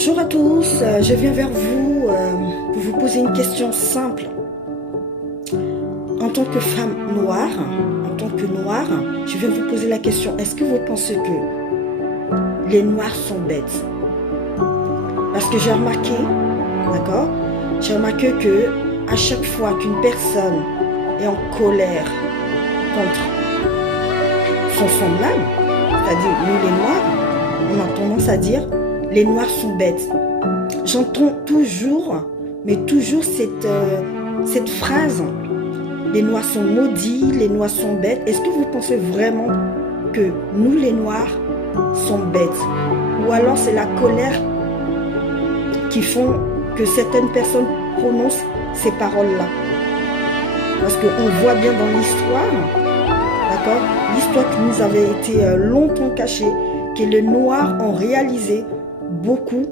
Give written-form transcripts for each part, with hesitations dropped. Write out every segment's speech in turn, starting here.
Bonjour à tous, je viens vers vous pour vous poser une question simple. En tant que femme noire, je viens vous poser la question, est-ce que vous pensez que les noirs sont bêtes? Parce que j'ai remarqué, d'accord? J'ai remarqué que à chaque fois qu'une personne est en colère contre son semblable, c'est-à-dire nous les noirs, on a tendance à dire les noirs sont bêtes. J'entends toujours, mais toujours cette phrase. Les noirs sont maudits, les noirs sont bêtes. Est-ce que vous pensez vraiment que nous les noirs sont bêtes? Ou alors c'est la colère qui font que certaines personnes prononcent ces paroles-là? Parce qu'on voit bien dans l'histoire, d'accord, l'histoire qui nous avait été longtemps cachée, que les noirs ont réalisé beaucoup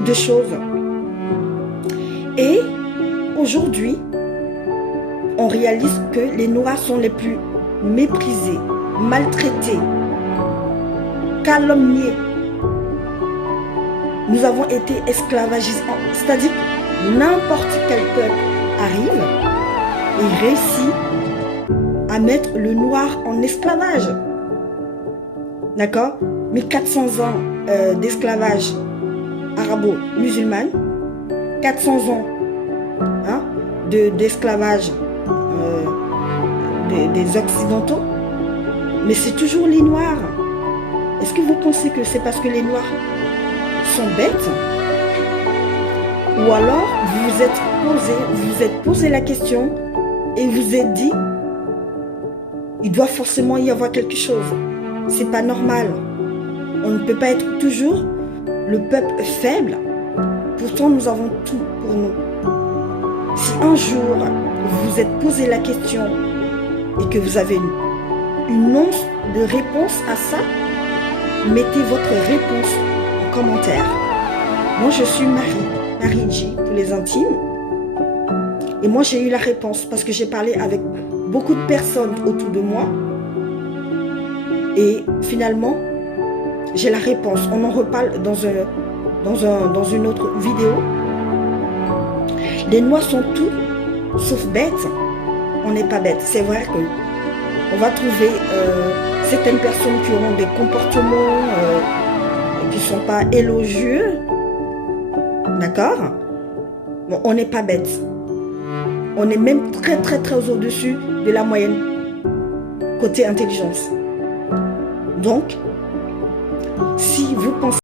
de choses. Et aujourd'hui, on réalise que les noirs sont les plus méprisés, maltraités, calomniés. Nous avons été esclavagisés. C'est-à-dire que n'importe quel peuple arrive et réussit à mettre le noir en esclavage. D'accord? 1400 ans d'esclavage arabo-musulman, 400 ans hein, d'esclavage des Occidentaux, mais c'est toujours les Noirs. Est-ce que vous pensez que c'est parce que les Noirs sont bêtes? Ou alors vous vous êtes posé la question et vous êtes dit, il doit forcément y avoir quelque chose. C'est pas normal. On ne peut pas être toujours le peuple faible. Pourtant, nous avons tout pour nous. Si un jour, vous vous êtes posé la question et que vous avez une once de réponse à ça, mettez votre réponse en commentaire. Moi, je suis Marie G pour les intimes. Et moi, j'ai eu la réponse parce que j'ai parlé avec beaucoup de personnes autour de moi. Et finalement, j'ai la réponse. On en reparle dans une autre vidéo. Les noirs sont tout sauf bêtes. On n'est pas bêtes. C'est vrai que on va trouver certaines personnes qui auront des comportements qui ne sont pas élogieux. D'accord? Bon, on n'est pas bêtes. On est même très au-dessus de la moyenne côté intelligence. Donc, si vous pensez